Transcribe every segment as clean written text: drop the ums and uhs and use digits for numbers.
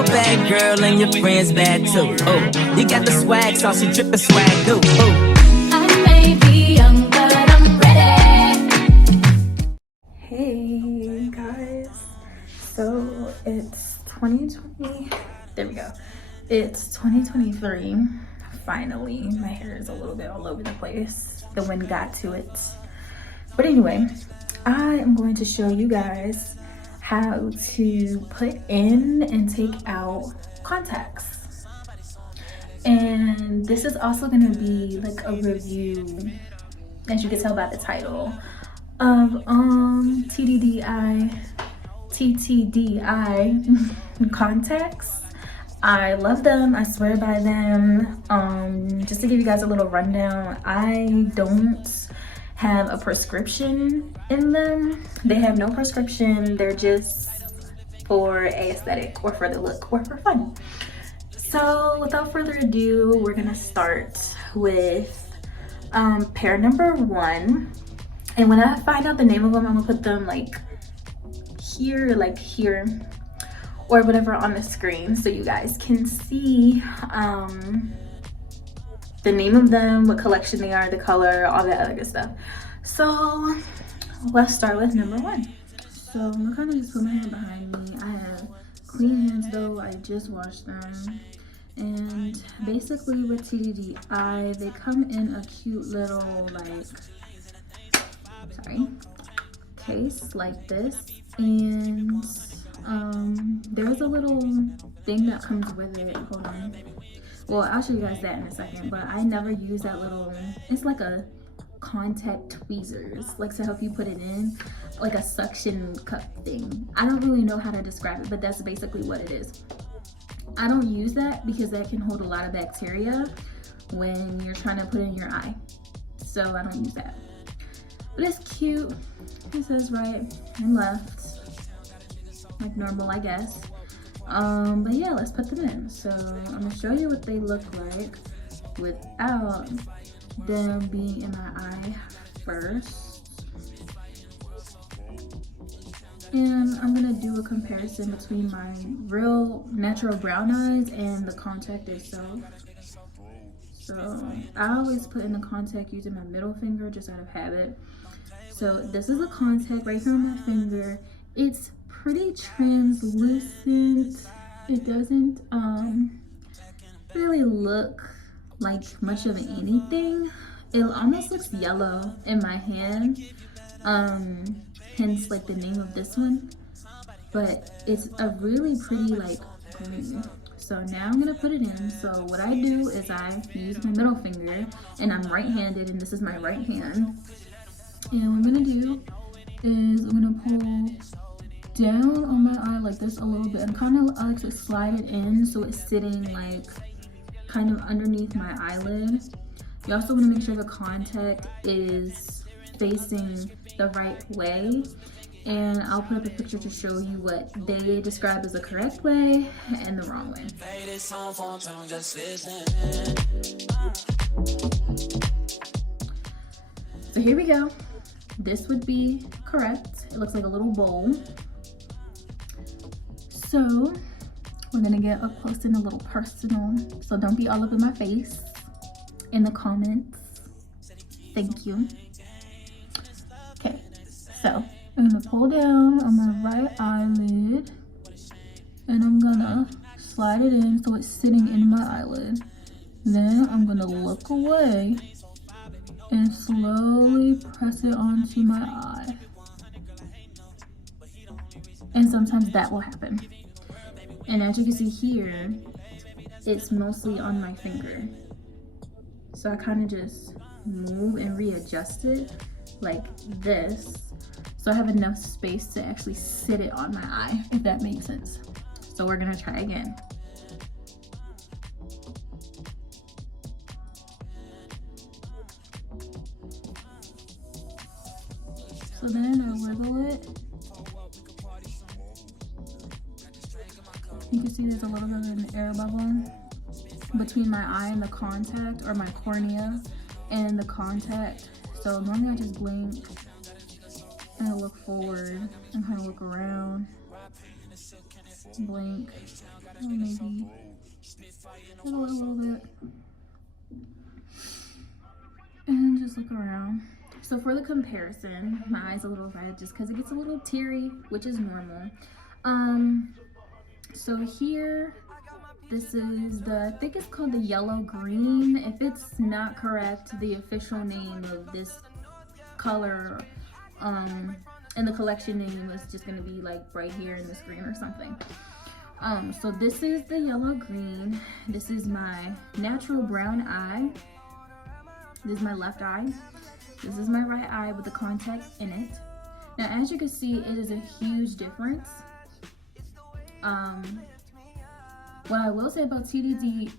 a bad girl and your friend's bad too. Oh, you got the swag, sauce, you drippin' swag too. Oh. I may be young, but I'm ready. Hey guys, so it's 2020. There we go. It's 2023. Finally, my hair is a little bit all over the place. The wind got to it. But anyway, I am going to show you guys how to put in and take out contacts. And this is also going to be like a review, as you can tell by the title, of TTDEYE contacts. I love them. I swear by them. Just to give you guys a little rundown, I don't have a prescription in them. They have no prescription. They're just for aesthetic or for the look or for fun. So without further ado, we're gonna start with pair number 1. And when I find out the name of them, I'm gonna put them like here, or whatever on the screen, so you guys can see the name of them, what collection they are, the color, all that other good stuff. So let's start with number 1. So I'm gonna kind of just put my hand behind me. I have clean hands though, I just washed them. And basically with TTDEYE, they come in a cute little case like this, and there's a little thing that comes with it. Hold on. Well, I'll show you guys that in a second, but I never use that little, it's like a contact tweezers, like to help you put it in, like a suction cup thing. I don't really know how to describe it, but that's basically what it is. I don't use that because that can hold a lot of bacteria when you're trying to put in your eye. So I don't use that. But it's cute. It says right and left, like normal, I guess. But yeah, let's put them in. So I'm gonna show you what they look like without them being in my eye first. And I'm gonna do a comparison between my real natural brown eyes and the contact itself. So I always put in the contact using my middle finger just out of habit. So this is a contact right here on my finger. It's pretty translucent. It doesn't really look like much of anything. It almost looks yellow in my hand, hence like the name of this one, but it's a really pretty like green. So now I'm gonna put it in. So what I do is I use my middle finger, and I'm right-handed, and this is my right hand. And what I'm gonna do is I'm gonna pull down on my eye like this a little bit, and kind of like to slide it in so it's sitting like kind of underneath my eyelid. You also want to make sure the contact is facing the right way, and I'll put up a picture to show you what they describe as the correct way and the wrong way. So here we go. This would be correct. It looks like a little bowl. So we're gonna get up close and a little personal. So don't be all up in my face in the comments. Thank you. Okay, so I'm gonna pull down on my right eyelid, and I'm gonna slide it in so it's sitting in my eyelid. Then I'm gonna look away and slowly press it onto my eye. And sometimes that will happen. And as you can see here, it's mostly on my finger. So I kind of just move and readjust it like this, so I have enough space to actually sit it on my eye, if that makes sense. So we're gonna try again. So then I wiggle it. You can see there's a little bit of an air bubble between my eye and the contact, or my cornea and the contact. So normally I just blink and I look forward and kind of look around, blink, and a little bit. And just look around. So for the comparison, my eye's a little red just because it gets a little teary, which is normal. So here, this is the, I think it's called the yellow green. If it's not correct, the official name of this color and the collection name is just gonna be like right here in the screen or something. So this is the yellow green. This is my natural brown eye. This is my left eye. This is my right eye with the contact in it. Now, as you can see, it is a huge difference. What I will say about TTDEYE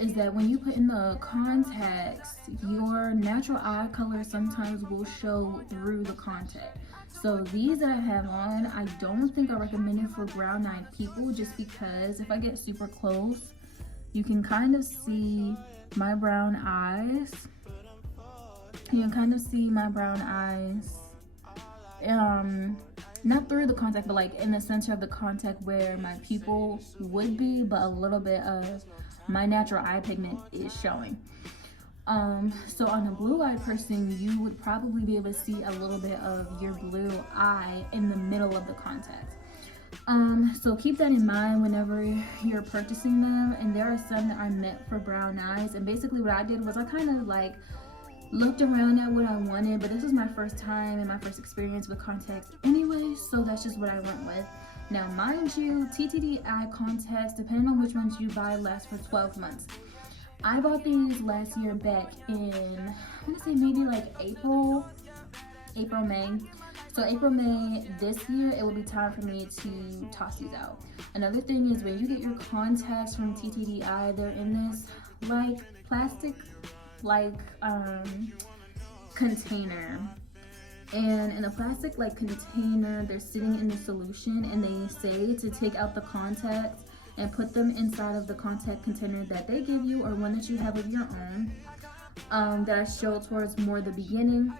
is that when you put in the contacts, your natural eye color sometimes will show through the contact. So these that I have on, I don't think are recommended for brown-eyed people, just because if I get super close, you can kind of see my brown eyes. You can kind of see my brown eyes. Not through the contact, but like in the center of the contact where my pupil would be, but a little bit of my natural eye pigment is showing. So on a blue-eyed person, you would probably be able to see a little bit of your blue eye in the middle of the contact. So keep that in mind whenever you're purchasing them. And there are some that are meant for brown eyes. And basically what I did was I kind of like looked around at what I wanted, but this was my first time and my first experience with contacts anyway, so that's just what I went with. Now, mind you, TTDEYE contacts, depending on which ones you buy, last for 12 months. I bought these last year back in, I'm gonna say maybe like April, May. So April, May this year, it will be time for me to toss these out. Another thing is when you get your contacts from TTDEYE, they're in this like plastic container, and in a plastic container they're sitting in the solution, and they say to take out the contacts and put them inside of the contact container that they give you, or one that you have of your own, that I showed towards more the beginning,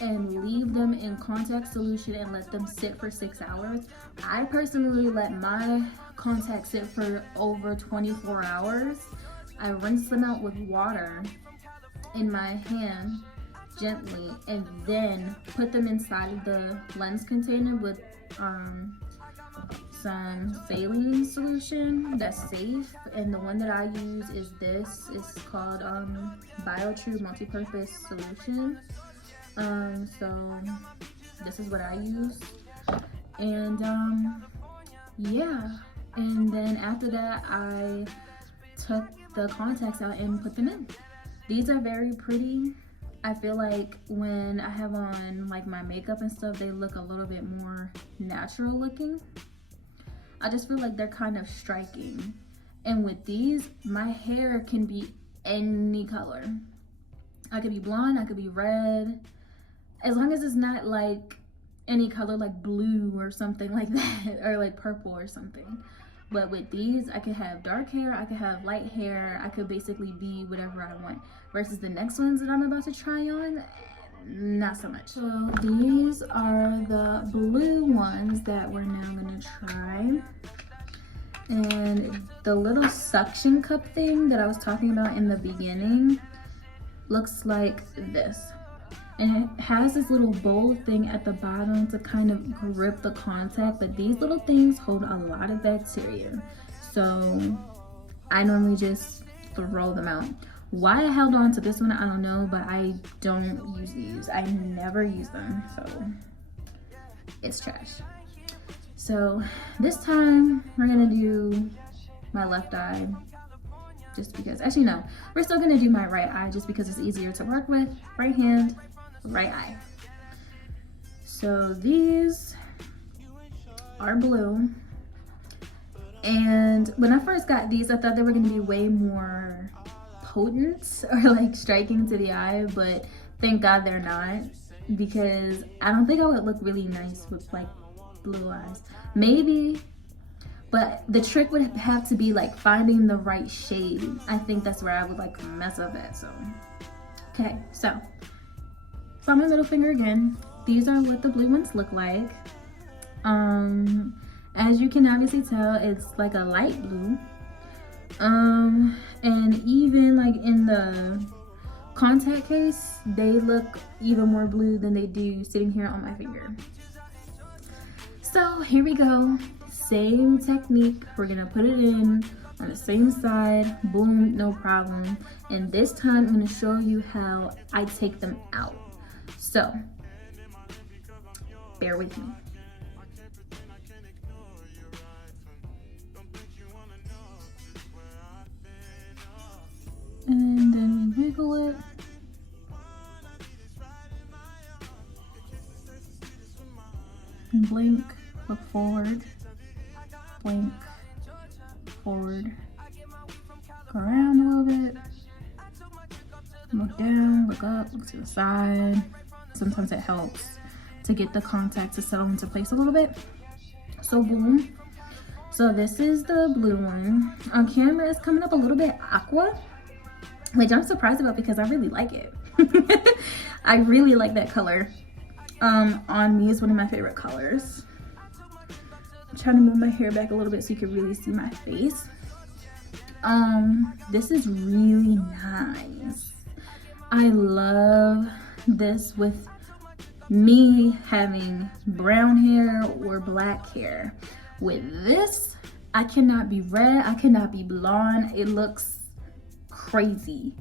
and leave them in contact solution and let them sit for 6 hours. I personally let my contacts sit for over 24 hours. I rinse them out with water in my hand gently, and then put them inside of the lens container with some saline solution that's safe. And the one that I use is this. It's called BioTrue multi-purpose solution. So this is what I use. And yeah, and then after that I took the contacts out and put them in. These are very pretty. I feel like when I have on like my makeup and stuff, they look a little bit more natural looking. I just feel like they're kind of striking. And with these, my hair can be any color. I could be blonde, I could be red, as long as it's not like any color like blue or something like that, or like purple or something. But with these, I could have dark hair, I could have light hair, I could basically be whatever I want. Versus the next ones that I'm about to try on, not so much. So these are the blue ones that we're now gonna try. And the little suction cup thing that I was talking about in the beginning looks like this. And it has this little bowl thing at the bottom to kind of grip the contact, but these little things hold a lot of bacteria. So I normally just throw them out. Why I held on to this one, I don't know, but I don't use these. I never use them, so it's trash. So this time we're gonna do my left eye, just because, actually no, we're still gonna do my right eye just because it's easier to work with. Right hand, right eye. So these are blue, and when I first got these, I thought they were gonna be way more potent or like striking to the eye, but thank God they're not, because I don't think I would look really nice with like blue eyes. Maybe, but the trick would have to be like finding the right shade. I think that's where I would like mess up at. So okay, so my middle finger again. These are what the blue ones look like. As you can obviously tell, it's like a light blue. And even like in the contact case, they look even more blue than they do sitting here on my finger. So here we go, same technique. We're gonna put it in on the same side, boom, no problem. And this time I'm gonna show you how I take them out. So bear with me. And then we wiggle it. And blink, look forward, blink, forward, go around a little bit, look down, look up, look to the side. Sometimes it helps to get the contact to settle into place a little bit. So boom. So this is the blue one. On camera it's coming up a little bit aqua, which I'm surprised about because I really like it. I really like that color. On me is one of my favorite colors. I'm trying to move my hair back a little bit so you can really see my face. This is really nice. I love this with me having brown hair or black hair. With this, I cannot be red, I cannot be blonde. It looks crazy.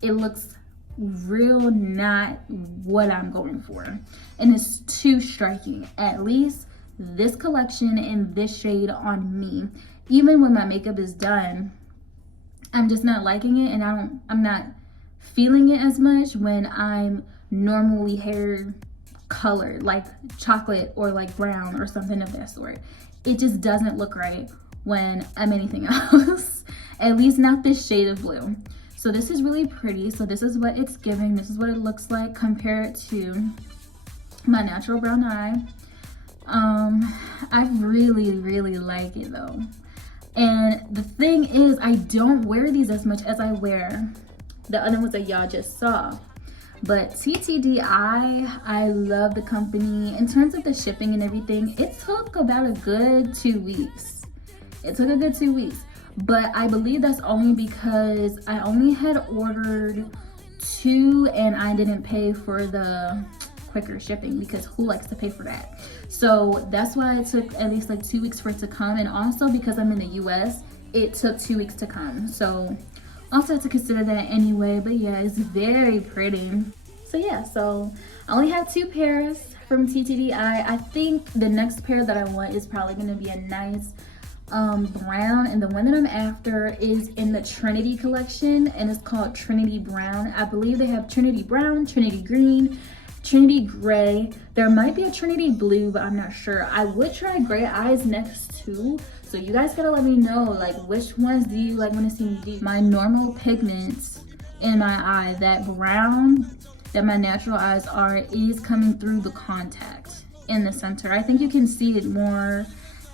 It looks real not what I'm going for. And it's too striking. At least this collection in this shade on me. Even when my makeup is done, I'm just not liking it, and I'm not feeling it as much when I'm normally hair colored, like chocolate or like brown or something of that sort. It just doesn't look right when I'm anything else. At least not this shade of blue. So this is really pretty. So this is what it's giving. This is what it looks like compared to my natural brown eye. I really like it though. And the thing is, I don't wear these as much as I wear the other ones that y'all just saw. But TTDEYE, I love the company. In terms of the shipping and everything, it took about a good 2 weeks. It took a good 2 weeks. But I believe that's only because I only had ordered 2 and I didn't pay for the quicker shipping, because who likes to pay for that? So that's why it took at least like 2 weeks for it to come. And also because I'm in the US, it took 2 weeks to come. So also have to consider that anyway. But yeah, it's very pretty. So yeah, so I only have 2 pairs from TTDEYE. I think the next pair that I want is probably going to be a nice brown, and the one that I'm after is in the Trinity collection, and it's called Trinity Brown. I believe they have Trinity Brown, Trinity Green, Trinity Gray. There might be a Trinity Blue, but I'm not sure. I would try gray eyes next too, so you guys gotta let me know, like, which ones do you like want to see me do. My normal pigments in my eye, that brown that my natural eyes are, is coming through the contact in the center. I think you can see it more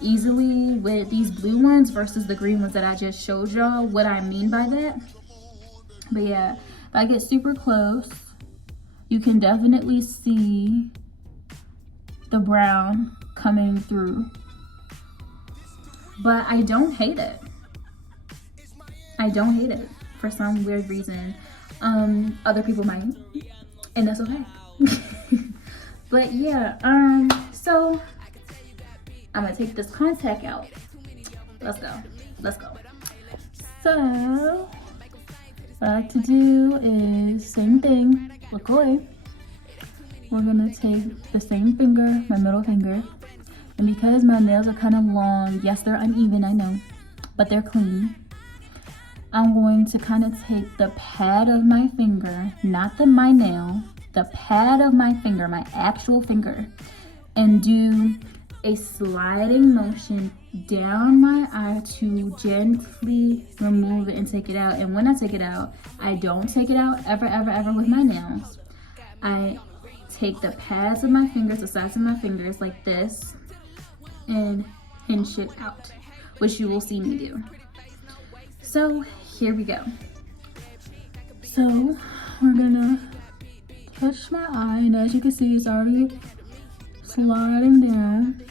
easily with these blue ones versus the green ones that I just showed y'all what I mean by that. But yeah, if I get super close, you can definitely see the brown coming through. But I don't hate it. I don't hate it for some weird reason. Other people might, and that's okay. But yeah, so I'm gonna take this contact out. Let's go. So what I like to do is same thing, look away. We're gonna take the same finger, my middle finger, and because my nails are kind of long, yes, they're uneven, I know, but they're clean. I'm going to kind of take the pad of my finger, not my nail, the pad of my finger, my actual finger, and do a sliding motion down my eye to gently remove it and take it out. And when I take it out, I don't take it out ever with my nails. I take the pads of my fingers, the sides of my fingers like this, and pinch it out, which you will see me do. So here we go. So we're gonna touch my eye, and as you can see, it's already sliding down.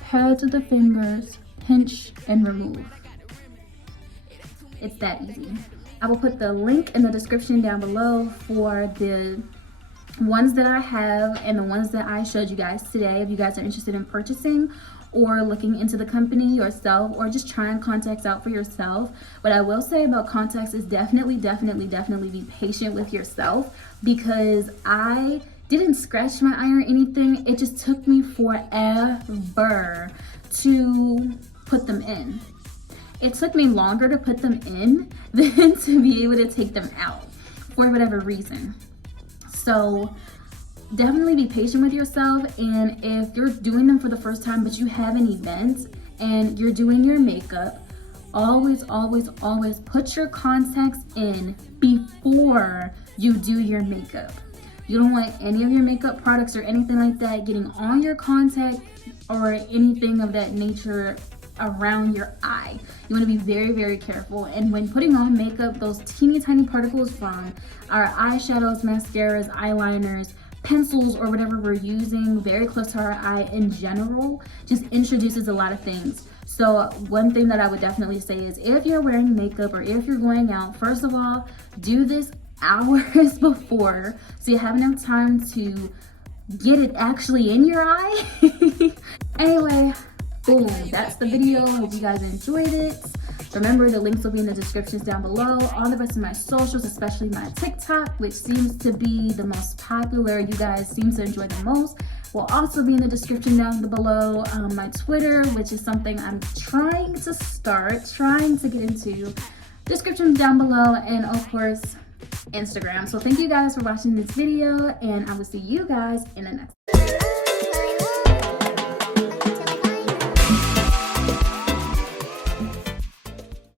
Pads of the fingers, pinch and remove. It's that easy. I will put the link in the description down below for the ones that I have and the ones that I showed you guys today if you guys are interested in purchasing or looking into the company yourself or just trying contacts out for yourself. What I will say about contacts is definitely be patient with yourself, because I didn't scratch my eye or anything. It just took me forever to put them in. It took me longer to put them in than to be able to take them out for whatever reason. So definitely be patient with yourself, and if you're doing them for the first time but you have an event and you're doing your makeup, always put your contacts in before you do your makeup. You don't want any of your makeup products or anything like that getting on your contact or anything of that nature around your eye. You want to be very careful. And when putting on makeup, those teeny tiny particles from our eyeshadows, mascaras, eyeliners, pencils, or whatever we're using very close to our eye in general, just introduces a lot of things. So one thing that I would definitely say is, if you're wearing makeup or if you're going out, first of all, do this hours before so you have enough time to get it actually in your eye. Anyway, boom, that's the video. Hope you guys enjoyed it. Remember, the links will be in the descriptions down below. All the rest of my socials, especially my TikTok, which seems to be the most popular, you guys seem to enjoy the most, will also be in the description down below. My Twitter, which is something I'm trying to get into, description down below, and of course Instagram. So thank you guys for watching this video, and I will see you guys in the next one.